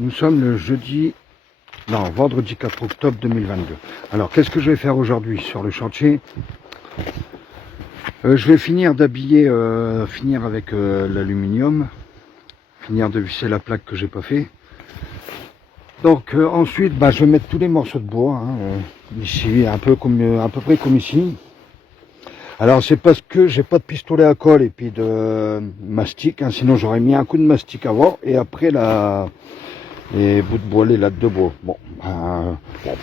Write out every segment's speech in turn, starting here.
Nous sommes le vendredi 4 octobre 2022. Alors, qu'est-ce que je vais faire aujourd'hui sur le chantier? Je vais finir d'habiller, finir avec l'aluminium, finir de visser la plaque que j'ai pas fait. Donc ensuite, je vais mettre tous les morceaux de bois, ici, à peu près comme ici. Alors c'est parce que j'ai pas de pistolet à colle et puis de mastic, sinon j'aurais mis un coup de mastic avant et après les bouts de bois, les lattes de bois. Bon,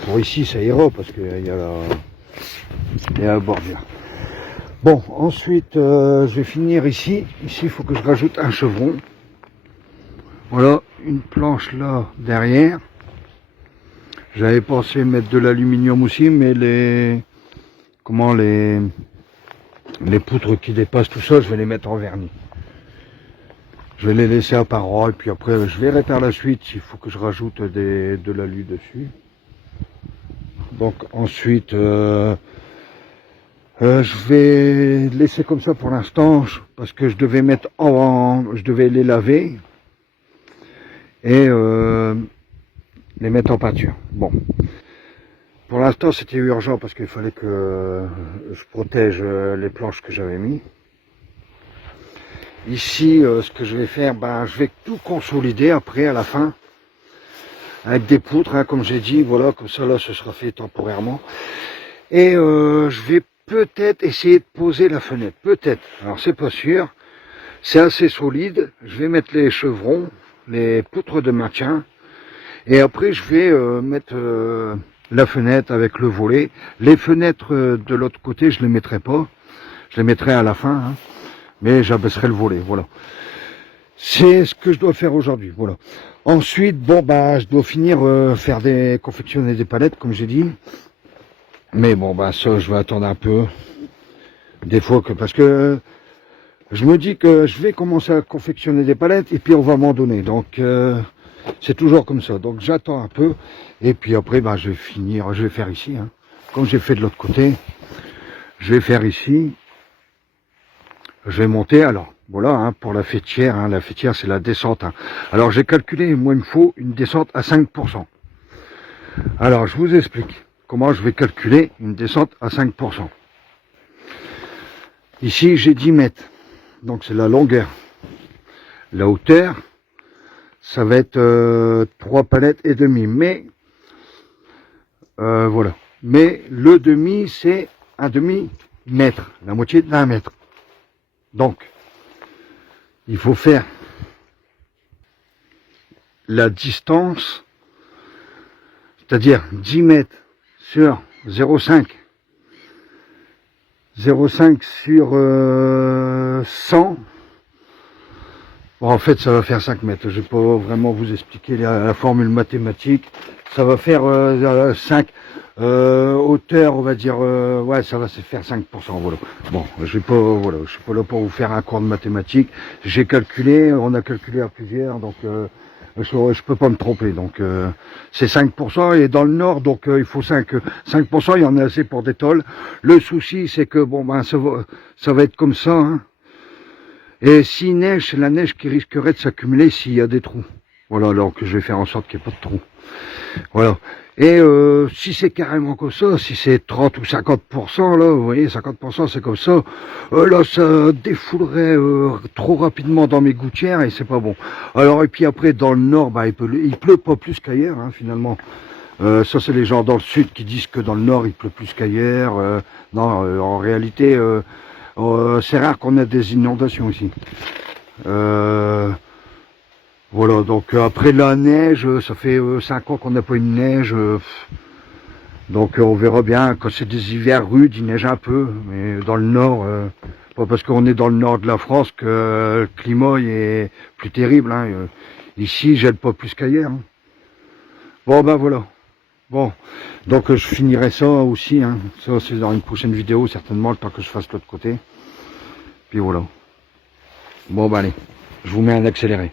pour ici ça ira parce qu'il y a la bordure. Bon, ensuite je vais finir ici. Ici il faut que je rajoute un chevron. Voilà, une planche là derrière. J'avais pensé mettre de l'aluminium aussi, mais les poutres qui dépassent tout ça, je vais les mettre en vernis. Je vais les laisser à paroi et puis après je verrai par la suite s'il faut que je rajoute de l'alu dessus. Donc ensuite je vais laisser comme ça pour l'instant parce que je devais les laver et les mettre en peinture. Bon. Pour l'instant, c'était urgent parce qu'il fallait que je protège les planches que j'avais mis. Ici, ce que je vais faire, je vais tout consolider après, à la fin, avec des poutres, comme j'ai dit, voilà, comme ça, là, ce sera fait temporairement. Et je vais peut-être essayer de poser la fenêtre, peut-être. Alors, c'est pas sûr. C'est assez solide. Je vais mettre les chevrons, les poutres de maintien. Et après, je vais mettre la fenêtre avec le volet. Les fenêtres de l'autre côté, je les mettrai pas. Je les mettrai à la fin, mais j'abaisserai le volet, voilà. C'est ce que je dois faire aujourd'hui, voilà. Ensuite, je dois finir confectionner des palettes, comme j'ai dit. Mais ça, je vais attendre un peu. Des fois parce que je me dis que je vais commencer à confectionner des palettes et puis on va m'en donner. Donc, c'est toujours comme ça. Donc, j'attends un peu. Et puis après, je vais faire ici, comme j'ai fait de l'autre côté. Je vais faire ici. Je vais monter, alors, voilà, pour la fêtière. La fêtière, c'est la descente. Alors, j'ai calculé, moi, il me faut une descente à 5%. Alors, je vous explique comment je vais calculer une descente à 5%. Ici, j'ai 10 mètres. Donc, c'est la longueur. La hauteur, ça va être 3 palettes et demi. Mais, voilà. Mais le demi, c'est un demi-mètre. La moitié d'un mètre. Donc, il faut faire la distance, c'est-à-dire 10 mètres sur 0,5. 0,5 sur 100. Bon, en fait, ça va faire 5 mètres. Je ne vais pas vraiment vous expliquer la formule mathématique. Ça va faire 5. Hauteur, on va dire, ouais, ça va se faire 5%. Voilà. Bon, je suis pas là pour vous faire un cours de mathématiques. J'ai calculé, on a calculé à plusieurs, donc je peux pas me tromper. Donc c'est 5% et dans le nord, donc il faut 5%. Il y en a assez pour des tôles. Le souci, c'est que ça va être comme ça. Et s'il neige, c'est la neige qui risquerait de s'accumuler s'il y a des trous. Voilà, alors que je vais faire en sorte qu'il n'y ait pas de trous. Voilà. Et si c'est carrément comme ça, si c'est 30 ou 50%, là, vous voyez, 50% c'est comme ça, là, ça défoulerait trop rapidement dans mes gouttières et c'est pas bon. Alors, et puis après, dans le nord, il pleut pas plus qu'ailleurs, finalement. Ça, c'est les gens dans le sud qui disent que dans le nord, il pleut plus qu'ailleurs. Non, en réalité, c'est rare qu'on ait des inondations ici. Voilà, donc après la neige, ça fait 5 ans qu'on n'a pas eu de neige. Donc on verra bien, quand c'est des hivers rudes, il neige un peu. Mais dans le nord, pas parce qu'on est dans le nord de la France que le climat est plus terrible. Ici, il gèle pas plus qu'ailleurs. Bon, voilà. Bon, donc je finirai ça aussi. Ça, c'est dans une prochaine vidéo, certainement, le temps que je fasse l'autre côté. Puis voilà. Bon, allez, je vous mets un accéléré.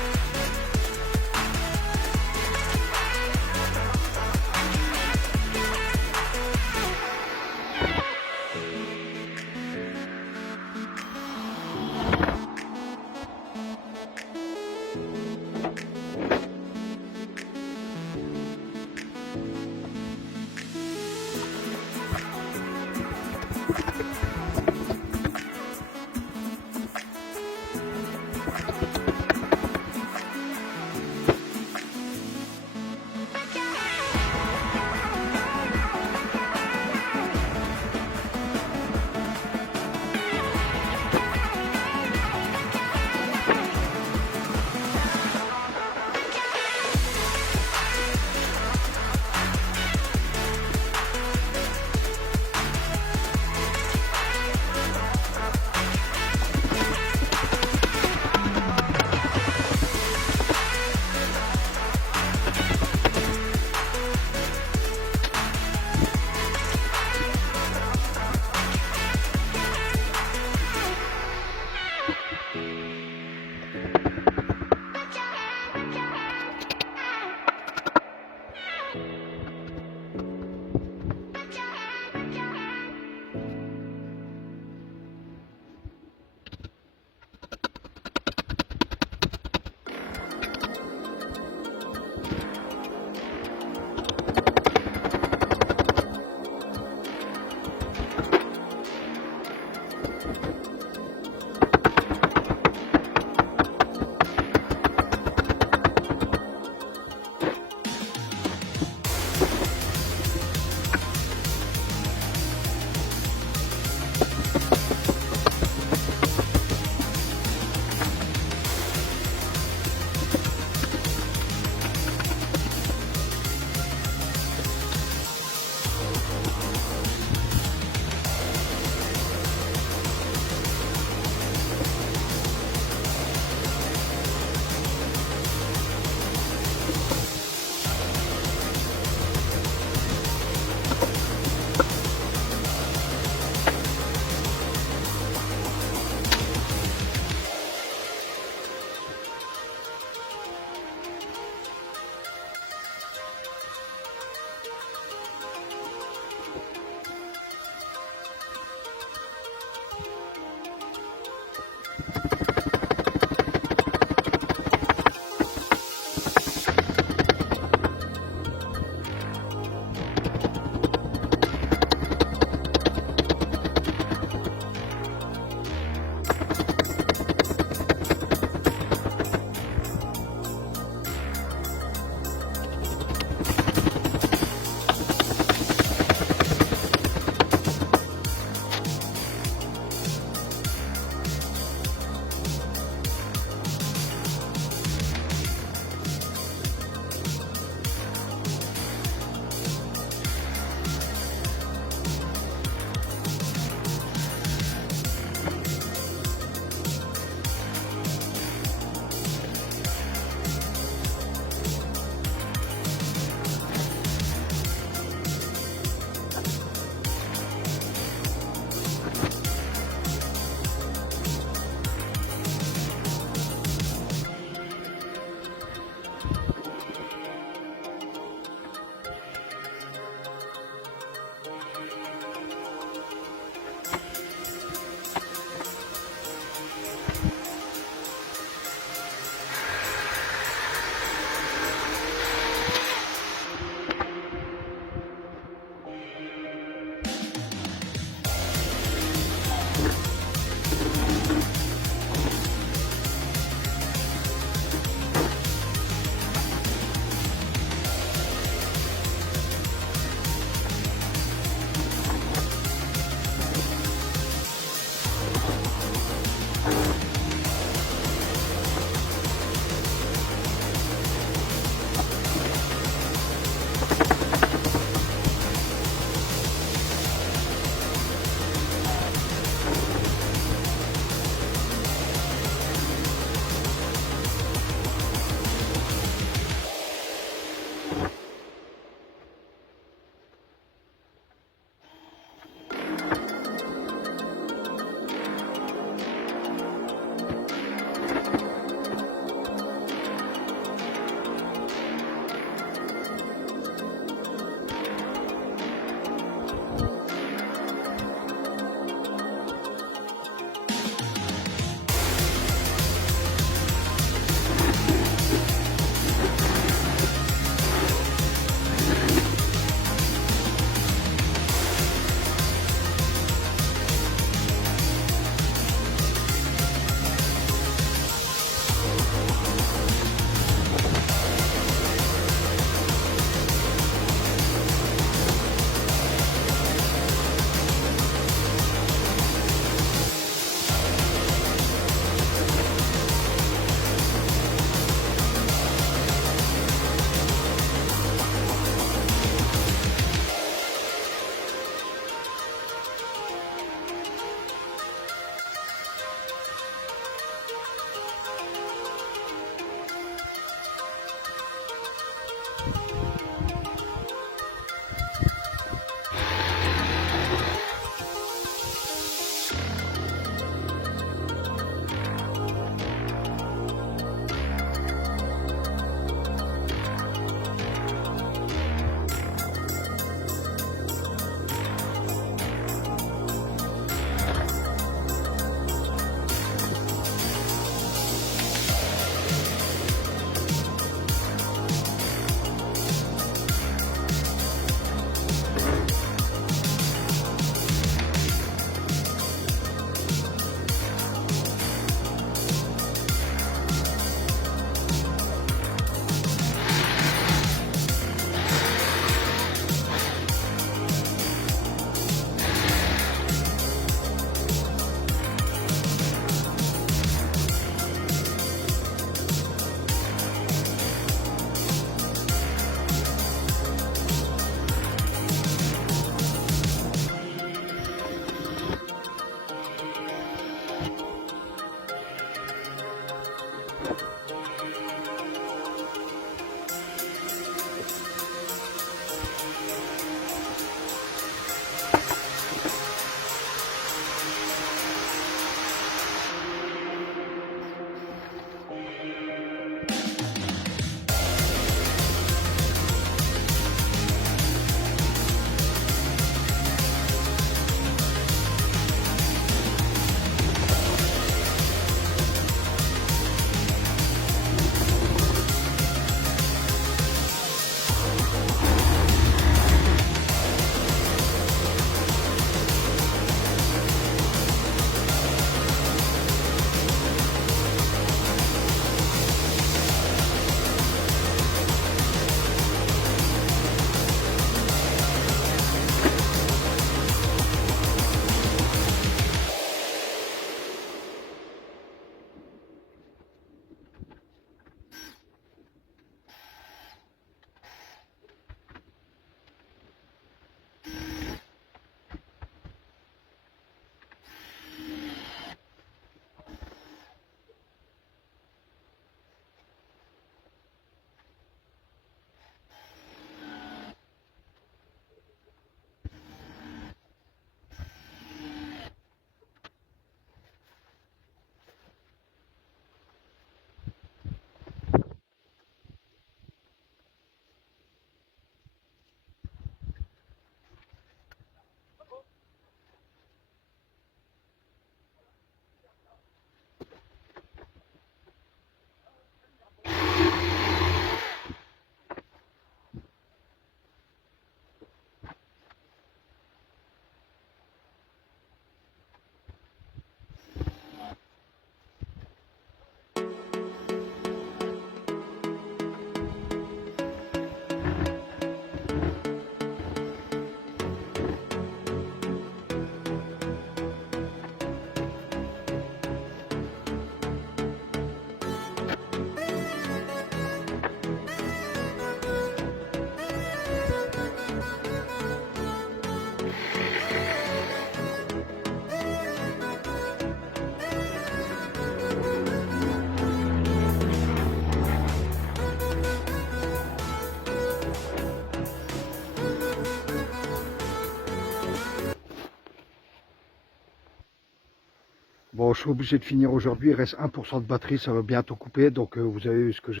Bon, je suis obligé de finir aujourd'hui, il reste 1% de batterie, ça va bientôt couper, donc vous avez vu ce que j'ai.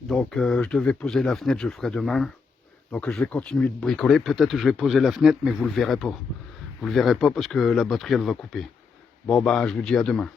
Donc je devais poser la fenêtre, je le ferai demain. Donc je vais continuer de bricoler, peut-être que je vais poser la fenêtre, mais vous le verrez pas. Vous le verrez pas parce que la batterie elle va couper. Bon bah je vous dis à demain.